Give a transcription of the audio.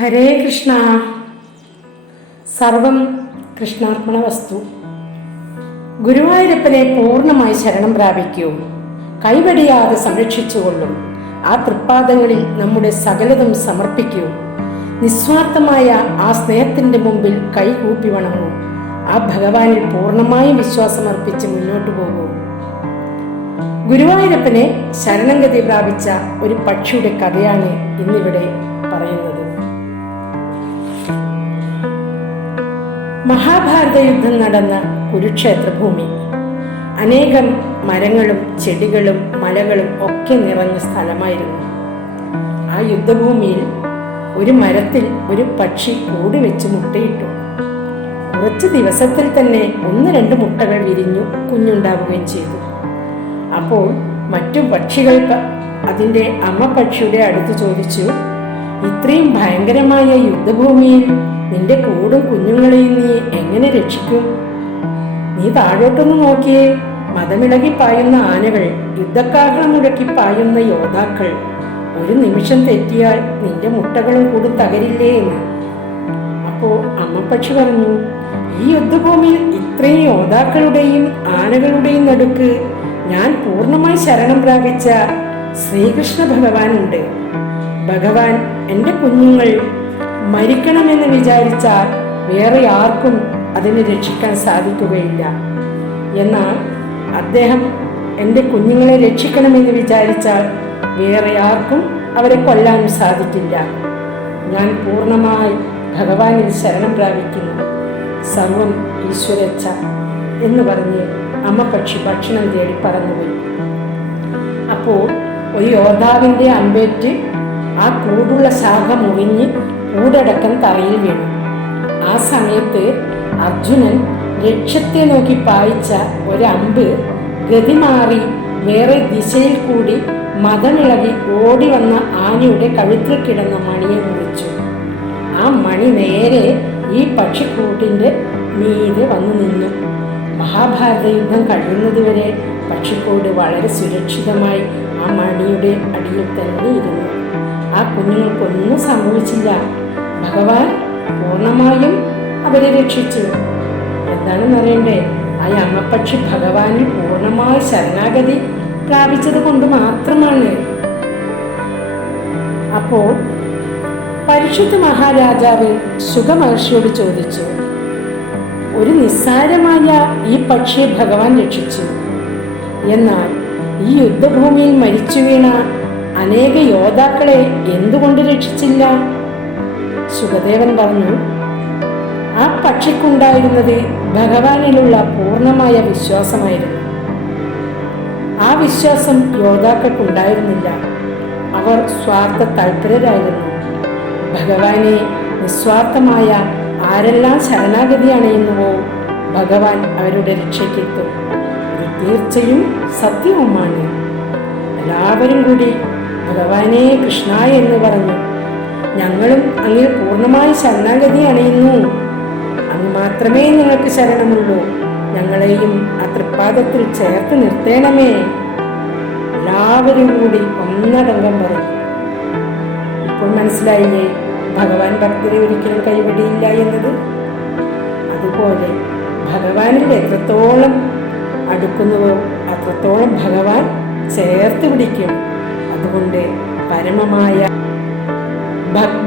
ഹരേ കൃഷ്ണ. സർവം കൃഷ്ണാർപ്പണവസ്തു. ഗുരുവായൂരപ്പനെ പൂർണ്ണമായി ശരണം പ്രാപിക്കൂ. കൈവടിയാതെ സംരക്ഷിച്ചുകൊള്ളും. ആ തൃപ്പാദങ്ങളിൽ നമ്മുടെ സകലതും സമർപ്പിക്കൂ. നിസ്വാർത്ഥമായ ആ സ്നേഹത്തിന്റെ മുമ്പിൽ കൈകൂപ്പി വണങ്ങൂ. ആ ഭഗവാനിൽ പൂർണ്ണമായും വിശ്വാസമർപ്പിച്ച് മുന്നോട്ടു പോകൂ. ഗുരുവായൂരപ്പനെ ശരണംഗതി പ്രാപിച്ച ഒരു പക്ഷിയുടെ കഥയാണ് ഇന്നിവിടെ പറയുന്നത്. മഹാഭാരത യുദ്ധം നടന്ന കുരുക്ഷേത്ര ഭൂമി അനേകം മരങ്ങളും ചെടികളും മലകളും ഒക്കെ നിറഞ്ഞ സ്ഥലമായിരുന്നു. ആ യുദ്ധഭൂമിയിൽ ഒരു മരത്തിൽ ഒരു പക്ഷി കൂടി വെച്ച് മുട്ടയിട്ടു. കുറച്ച് ദിവസത്തിൽ തന്നെ 1-2 മുട്ടകൾ വിരിഞ്ഞു കുഞ്ഞുണ്ടാവുകയും ചെയ്തു. അപ്പോൾ മറ്റു പക്ഷികൾ അതിൻ്റെ അമ്മ പക്ഷിയുടെ അടുത്ത് ചോദിച്ചു, ഇത്രയും ഭയങ്കരമായ യുദ്ധഭൂമിയിൽ നിന്റെ കൂടും കുഞ്ഞുങ്ങളെയും നീ എങ്ങനെ രക്ഷിക്കും? നീ താഴോട്ടൊന്ന് നോക്കിയേ. മതമിളകി പായുന്ന ആനകൾ, യുദ്ധക്കാഹളം മുഴക്കി പായുന്ന യോദ്ധാക്കൾ. ഒരു നിമിഷം തെറ്റിയാൽ നിന്റെ മുട്ടകളും കൂടും തകരില്ലേ എന്ന്. അപ്പോ അമ്മപ്പക്ഷി പറഞ്ഞു, ഈ യുദ്ധഭൂമിയിൽ ഇത്രയും യോദ്ധാക്കളുടെയും ആനകളുടെയും നടുക്ക് ഞാൻ പൂർണ്ണമായി ശരണം പ്രാപിച്ച ശ്രീകൃഷ്ണ ഭഗവാനുണ്ട്. ഭഗവാൻ എൻ്റെ കുഞ്ഞുങ്ങൾ മരിക്കണമെന്ന് വിചാരിച്ചാൽ വേറെ ആർക്കും അതിനെ രക്ഷിക്കാൻ സാധിക്കുകയില്ല. എന്നാൽ അദ്ദേഹം എൻ്റെ കുഞ്ഞുങ്ങളെ രക്ഷിക്കണമെന്ന് വിചാരിച്ചാൽ വേറെ ആർക്കും അവരെ കൊല്ലാനും സാധിക്കില്ല. ഞാൻ പൂർണ്ണമായി ഭഗവാനിൽ ശരണം പ്രാപിക്കുന്നു. സർവം ഈശ്വരച്ഛ എന്ന് പറഞ്ഞ് അമ്മ പക്ഷി ഭക്ഷണം തേടി പറന്നുപോയി. അപ്പോൾ ഒരു യോദ്ധാവിൻ്റെ അമ്പേറ്റ് ആ കൂടുള്ള ശാഖ മുറിഞ്ഞ് കൂടടക്കം തറയിൽ വീണു. ആ സമയത്ത് അർജുനൻ ലക്ഷ്യത്തെ നോക്കി പായിച്ച ഒരമ്പ് ഗതി മാറി വേറെ ദിശയിൽ കൂടി മതമിളകി ഓടി വന്ന ആനയുടെ കഴുത്തിൽ കിടന്ന മണിയെ മുറിച്ചു. ആ മണി നേരെ ഈ പക്ഷിക്കൂട്ടിൻ്റെ മീതെ വന്നു നിന്നു. മഹാഭാരത യുദ്ധം കഴിയുന്നതുവരെ പക്ഷിക്കൂട് വളരെ സുരക്ഷിതമായി ആ മണിയുടെ അടിയിൽ തന്നെ ഇരുന്നു. ആ കുഞ്ഞുങ്ങൾക്കൊന്നും സംഭവിച്ചില്ല. ഭഗവാൻ പൂർണ്ണമായും അവരെ രക്ഷിച്ചു. എന്താണെന്ന് അറിയണ്ടേ? ആ അമ്മപ്പക്ഷി ഭഗവാനിൽ പൂർണ്ണമായി ശരണാഗതി പ്രാപിച്ചത് കൊണ്ട് മാത്രമാണ്. അപ്പോൾ പരീക്ഷിത് മഹാരാജാവ് ശുഗമഹർഷിയോട് ചോദിച്ചു, ഒരു നിസ്സാരമായ ഈ പക്ഷിയെ ഭഗവാൻ രക്ഷിച്ചു, എന്നാൽ ഈ യുദ്ധഭൂമിയിൽ മരിച്ചു വീണ അനേക യോദ്ധാക്കളെ എന്തുകൊണ്ട് രക്ഷിച്ചില്ല? ശുകദേവൻ പറഞ്ഞു, ആ പക്ഷിക്കുണ്ടായിരുന്നത് ഭഗവാനിലുള്ള പൂർണ്ണമായ വിശ്വാസമായിരുന്നു. ആ വിശ്വാസം യോദ്ധാക്കൾക്കുണ്ടായിരുന്നില്ല. അവർ സ്വാർത്ഥ തൽപരരായിരുന്നു. ഭഗവാനെ നിസ്വാർത്ഥമായ ആരെല്ലാം ശരണാഗതി അണയുന്നുവോ ഭഗവാൻ അവരുടെ രക്ഷയ്ക്കെത്തും. ഇത് തീർച്ചയും സത്യവുമാണ്. എല്ലാവരും കൂടി ഭഗവാനെ കൃഷ്ണ എന്ന് പറഞ്ഞു, ഞങ്ങളും അങ്ങിൽ പൂർണ്ണമായി ശരണാഗതി അണയുന്നു. അങ്ങ് മാത്രമേ ഞങ്ങൾക്ക് ശരണമുള്ളൂ. ഞങ്ങളെയും ആ തൃപ്പാദത്തിൽ ചേർത്ത് നിർത്തേണമേ. എല്ലാവരും കൂടി ഒന്നടങ്കം പറഞ്ഞു. ഇപ്പോൾ മനസ്സിലായില്ലേ ഭഗവാൻ ഭക്തരെ ഒരിക്കലും കൈവിടിയില്ല എന്നത്? അതുപോലെ ഭഗവാനിൽ എത്രത്തോളം അടുക്കുന്നുവോ അത്രത്തോളം ഭഗവാൻ ചേർത്ത് പിടിക്കും. അതുകൊണ്ട് പരമമായ ഭക്തി